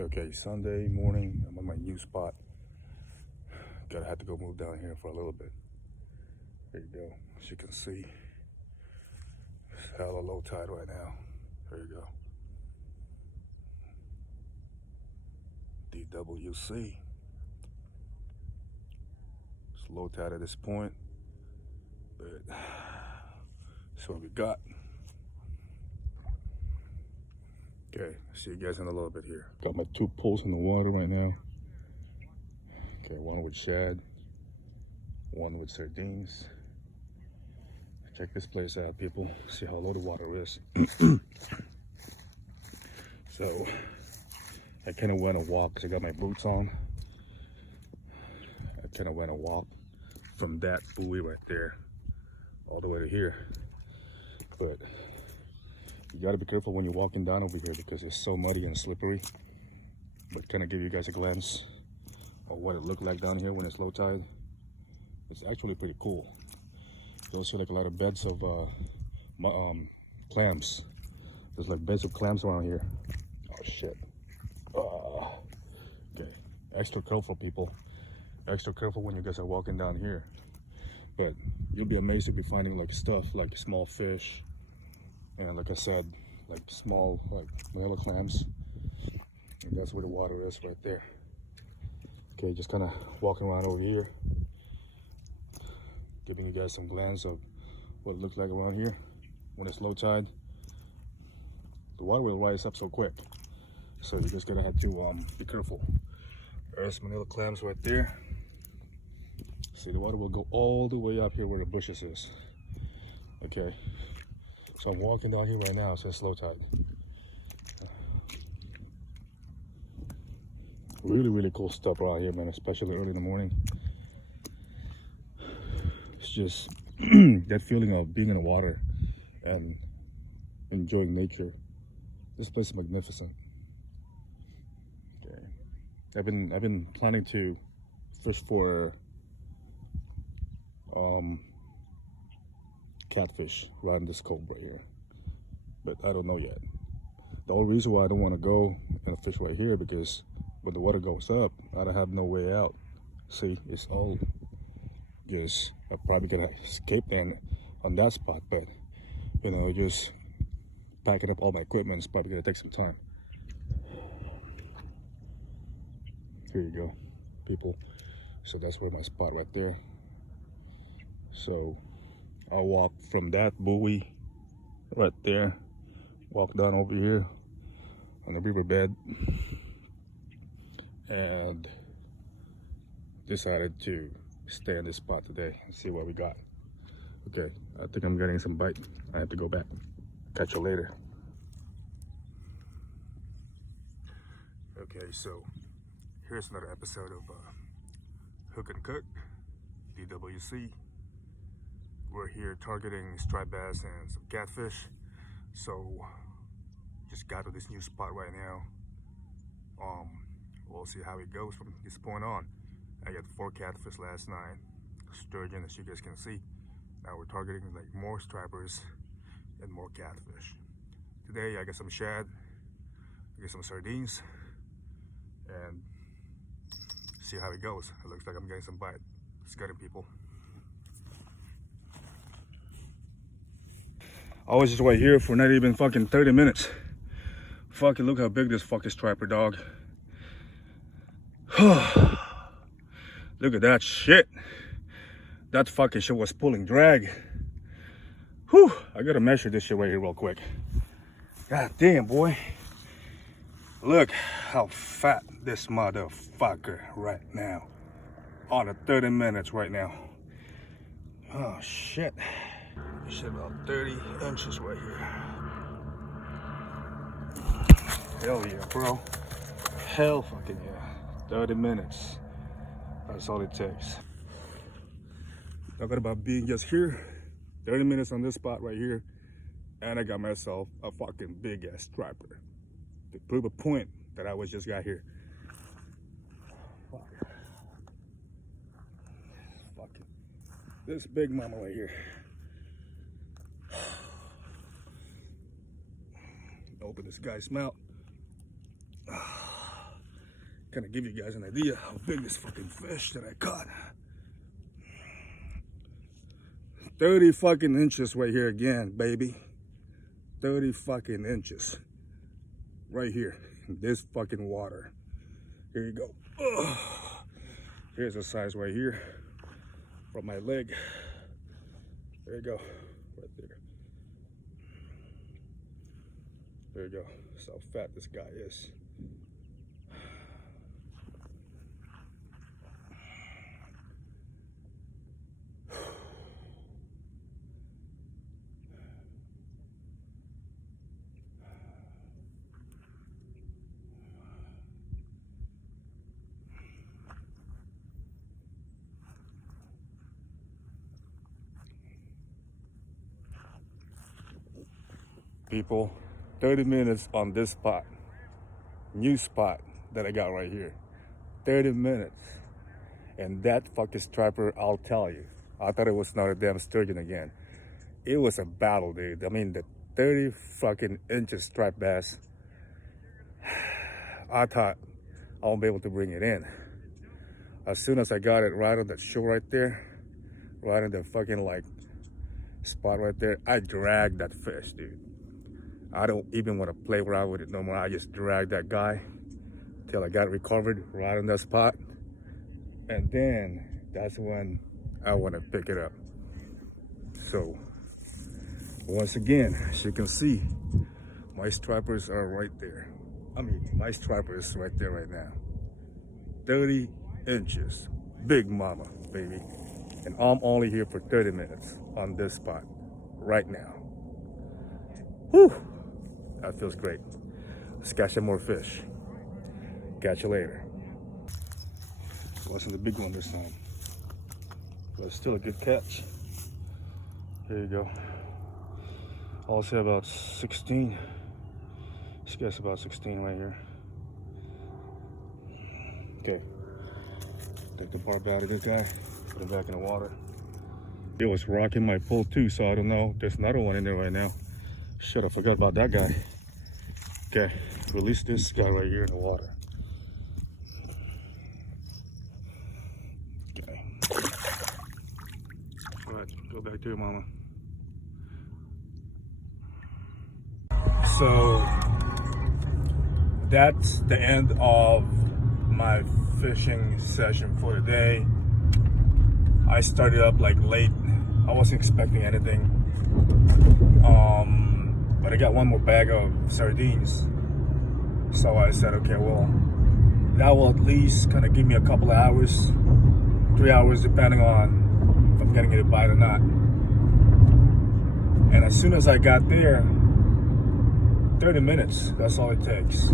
Okay, Sunday morning, I'm on my new spot. Gotta have to go move down here for a little bit. There you go. As you can see, it's hella low tide right now. There you go. DWC. It's low tide at this point, but that's what we got. Okay, see you guys in a little bit here. Got my 2 poles in the water right now. Okay, one with shad, one with sardines. Check this place out, people. See how low the water is. So I kind of went a walk because I got my boots on. I kind of went a walk from that buoy right there all the way to here. But you got to be careful when you're walking down over here because it's so muddy and slippery. But kind of give you guys a glance of what it looked like down here when it's low tide. It's actually pretty cool. You also see like a lot of beds of clams. There's like beds of clams around here. Oh shit. Okay, extra careful, people. Extra careful when you guys are walking down here. But you'll be amazed to be finding like stuff like small fish. And like I said, like small, like Manila clams. And that's where the water is right there. Okay, just kind of walking around over here. Giving you guys some glance of what it looks like around here. When it's low tide, the water will rise up so quick. So you just gotta have to be careful. There's Manila clams right there. See, the water will go all the way up here where the bushes is. Okay. So I'm walking down here right now, so it's low tide. Really cool stuff around here, man, especially early in the morning. It's just that feeling of being in the water and enjoying nature. This place is magnificent. Okay. I've been planning to fish for catfish around this cove right here, but I don't know yet. The only reason why I don't want to go and fish right here because when the water goes up, I don't have no way out. See, it's all just I'm probably gonna escape then on that spot, but you know, just packing up all my equipment is probably gonna take some time. Here you go, people. So that's where my spot right there. So I'll walk from that buoy right there, walk down over here on the riverbed, and decided to stay in this spot today and see what we got. Okay, I think I'm getting some bite. I have to go back. Catch you later. Okay, so here's another episode of Hook and Cook, DWC. We're here targeting striped bass and some catfish. So just got to this new spot right now. We'll see how it goes from this point on. I got 4 catfish last night, sturgeon as you guys can see. Now we're targeting like more stripers and more catfish. Today I got some shad, I got some sardines, and see how it goes. It looks like I'm getting some bite. Let's get it, people. I was just right here for not even fucking 30 minutes. Fucking look how big this fucking striper, dog. Look at that shit. That fucking shit was pulling drag. Whew, I gotta measure this shit right here real quick. God damn, boy. Look how fat this motherfucker right now. On the 30 minutes right now. Oh shit. Shit, about 30 inches right here. Hell yeah, bro. Hell fucking yeah. 30 minutes. That's all it takes. Talking about being just here. 30 minutes on this spot right here. And I got myself a fucking big ass striper. To prove a point that I was just got here. Fuck. Fucking. This big mama right here. Open this guy's mouth. Kind of give you guys an idea how big this fucking fish that I caught. 30 fucking inches right here again, baby. 30 fucking inches. Right here in this fucking water. Here you go. Ugh. Here's the size right here from my leg. There you go. Right there. There you go. That's how fat this guy is. People, 30 minutes on this spot. New spot that I got right here. 30 minutes. And that fucking striper, I'll tell you, I thought it was not a damn sturgeon again. It was a battle, dude. I mean, the 30 fucking inches striped bass, I thought I won't be able to bring it in. As soon as I got it right on that shore right there, right on the fucking like spot right there, I dragged that fish, dude. I don't even want to play around with it no more. I just dragged that guy till I got it recovered right on that spot. And then that's when I want to pick it up. So once again, as you can see, my stripers are right there. I mean, my striper is right there right now. 30 inches. Big mama, baby. And I'm only here for 30 minutes on this spot right now. Whew. That feels great. Let's catch some more fish. Catch you later. Wasn't a big one this time, but it's still a good catch. Here you go. I'll say about 16. This guy's about 16 right here. Okay. Take the barb out of this guy. Put him back in the water. It was rocking my pole too, so I don't know. There's another one in there right now. Shit, I forgot about that guy. Okay, release this guy right here in the water. Okay. All right, go back to your mama. So that's the end of my fishing session for the day. I started up like late. I wasn't expecting anything. But I got one more bag of sardines. So I said, okay, well, that will at least kind of give me a couple of hours, 3 hours, depending on if I'm gonna get a bite or not. And as soon as I got there, 30 minutes, that's all it takes.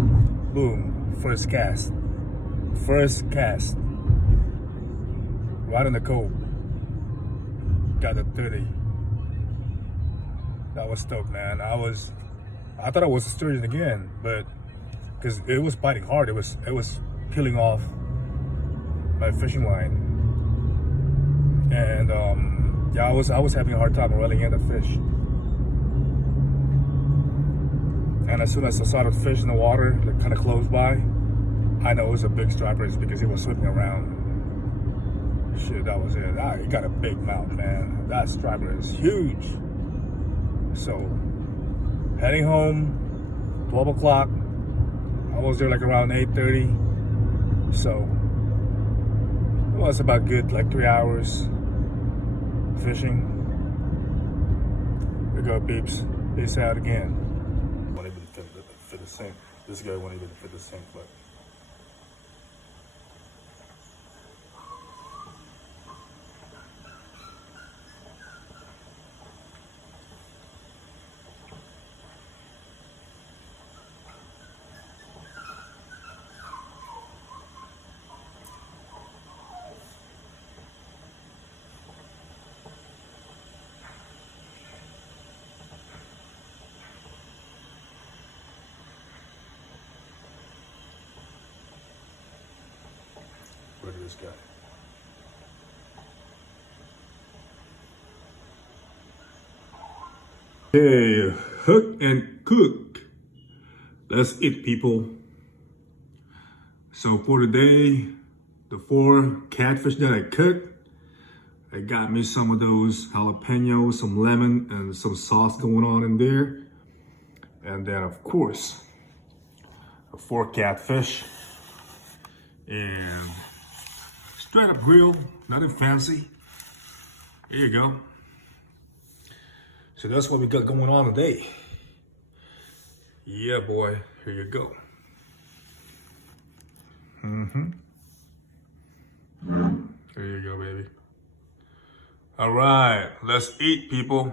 Boom, first cast. First cast. Right in the cove. Got a 30. That was stoked, man. I thought I was a sturgeon again, but because it was biting hard, it was peeling off my fishing line, and yeah, I was having a hard time reeling in the fish. And as soon as I saw the fish in the water, like kind of close by, I know it was a big striper. It's because he was swimming around. Shit, that was it. He got a big mouth, man. That striper is huge. So, heading home, 12 o'clock. I was there like around 8:30. So, it was about good, like 3 hours fishing. We go, peeps. Peace out again. Won't even fit the sink. This guy won't even fit the sink, but. Look at this guy. Hey, hook and cook. That's it, people. So for today, the 4 catfish that I cooked, I got me some of those jalapenos, some lemon, and some sauce going on in there. And then of course, a 4 catfish. And straight up grill, nothing fancy. There you go. So that's what we got going on today. Yeah, boy, here you go. There you go, baby. All right, let's eat, people.